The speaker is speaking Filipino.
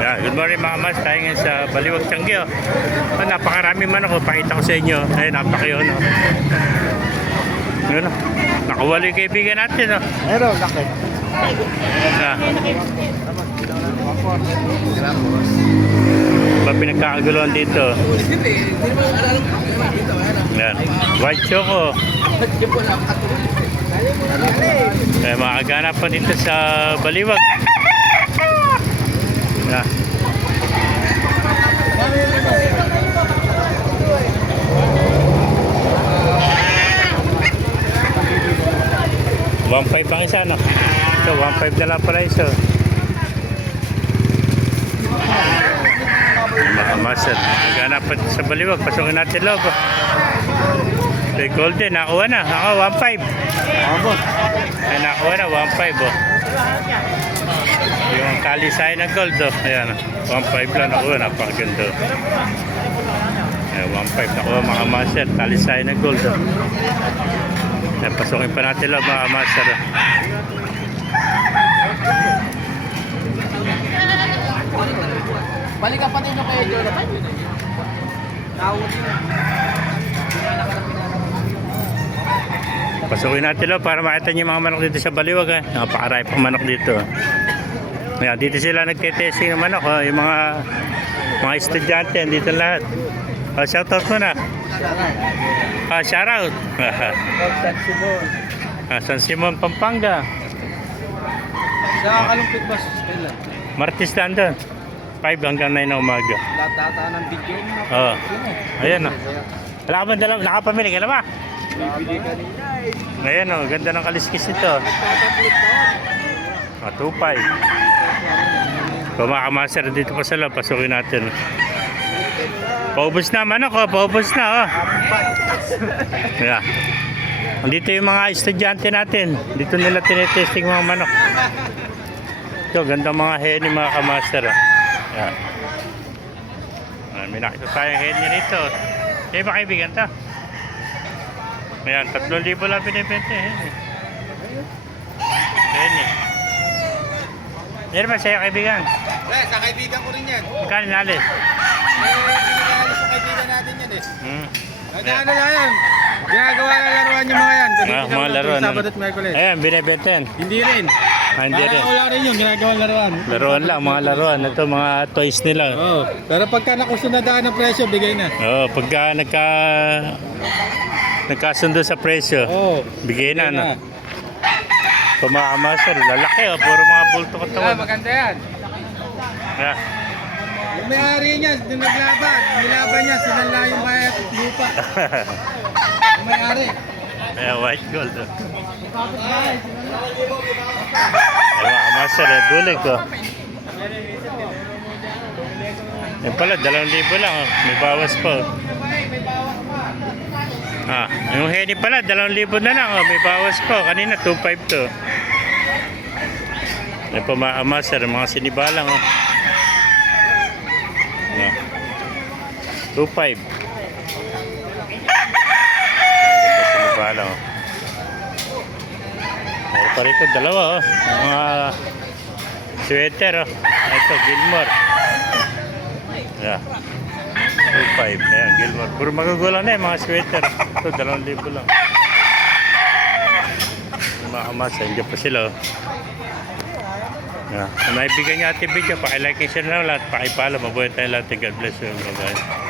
Yeah, good morning mga mas, tayo ngayon sa Baliwag Tiangge. Napakarami man ako, pakita ko sa inyo. Ayun, napakayon. Yun, nakawala yung kaibigan natin. Meron, laki. Ba pinagkakaguluhan dito? Yan, white choco. Mga ganap pa dito sa Baliwag. Yan. $1.5 ang isa, no? So, $1.5 na lang pala isa. Mga master, maghanap pa sa Baliwag. Pasukin natin loob. Kay Golden, nakuha na. Ako, 1.5. Ay, nakuha na, 1.5. Oh. Yung talisay ng gold. Oh. Ayan, 1.5 lang nakuha. Napakaganda. Ayan, 1.5 nakuha mga master. Talisay ng gold. Oh. Ayan, pasukin pa natin loob mga master. Oh. Balikan pa din yung kayo, Jonathan. Pasukin natin lo para makita niyo yung mga manok dito sa Baliwag. Napakarami pang manok dito. Ayan, dito sila nagte-testing ng manok. Yung mga estudyante dito lahat. Shoutout mo na. Shoutout. San Simon, Pampanga. Sa kalumpit ba? Martis lang doon. 5 hanggang 9 na umaga. Latata ng video mo. Oo. Ayan o. Wala ka ba dalawa? Nakapamili ka na ba? Bibili ka nila eh. Ayan o. Ganda ng kaliskis ito. 2.5. Pumaka-master dito pa sa loob. Pasukin natin. Paubos na manok o. Paubos na o. Yeah. Dito yung mga estudyante natin. Dito nila tinetesting mga manok. Ito, gandang mga heni mga kamaster. Yan. May nakita tayong heni rito. Kaya ba kaibigan to? Ayan, 3,000 lang pinipente. Heni. Yan ba sa'yo kaibigan? Sa kaibigan ko rin yan. Magkano nalis? Pinagalis sa kaibigan natin yan eh. Ayan. Ano lang yan? Ginagawa na laruan yung mga yan. Mga laruan. Sabado at Merkules. Ayan, binibenta yan. Hindi rin. Hindi rin. Wala rin yung ginagawa laruan. Laruan lang, mga laruan. Ito, mga toys nila. Oo. Pero pagka nakusunadaan ng presyo, bigay na. Oo, pagka nagkasundo sa presyo, bigay na, no? Pumakamasal, lalaki, oh, puro mga bulto katawan. Maganda yan. Yeah. Yung may-ari niya, yung naglaban. Nilaban niya, sinala yung bayat at lupa. Yung may-ari. Ayan, white gold. Oh. Ayan, makamasal, bulig, oh. Yan pala, 2,000 lang, oh. May bawas pa, oh. Yung heni pala, 2,000 na lang, oh. May bawas pa, oh. Kanina, 2,500 to. Yan pa maamasal, mga sinibalang, oh. 2.5. Sinibalang, oh. Meron pa rito, dalawa, oh. Mga sweater, oh. Ito, Gilmore. Yeah. 2.5. Ayan, Gilmore. Puro magugulang na yung mga sweater. Ito, 2,000 lang. Mga kamasa, hindi pa sila, oh. Yeah. Kung naibigay niyo ating video, pakilike and share na lahat, pakipalo, mabuhay tayo lahat. God bless you. Bye-bye.